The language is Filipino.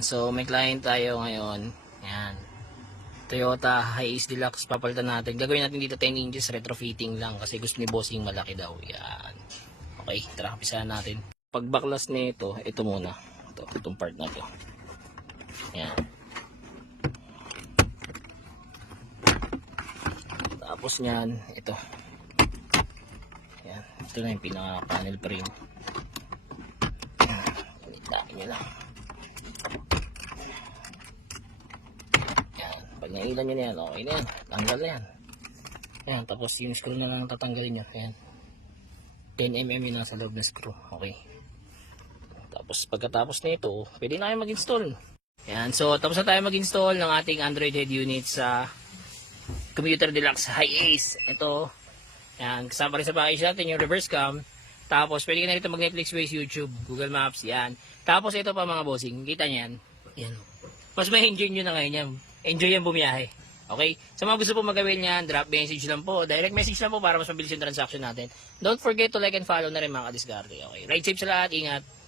Yan, so may client tayo ngayon. Yan. Toyota Hiace Deluxe, papalitan natin. Gagawin natin dito 10 inches retrofitting lang kasi gusto ni bossing malaki daw. Yan. Okay, tara, umpisahan natin. Pagbaklas nito, ito muna. Itong part na to. Yan. Tapos niyan, ito. Yan. Ito na yung pinaka panel frame. Panitain nyo lang. Yan. Pag nailan nyo na yan, okay na yan. Tanggal na yan. Yan. Tapos yung screw na lang tatanggalin nyo. Yan. 10mm yung nasa loob ng screw. Okay. Tapos pagkatapos nito, pwede na kayo mag-install. Yan. So, tapos na tayo mag-install ng ating Android head unit sa Commuter Deluxe Hiace. Ito. Yan. Kasama rin sa package natin yung reverse cam. Tapos, pwede ka na rito mag-Netflix based YouTube, Google Maps. Yan. Tapos, ito pa mga bossing. Kita nyo yan. Yan. Mas may enjoy nyo na ngayon yan. Enjoy yan bumiyahe. Okay? Sa mga gusto po magawin yan, drop message lang po. Direct message lang po para mas mabilis yung transaction natin. Don't forget to like and follow na rin mga kadiscarte. Okay? Ride safe sa lahat. Ingat.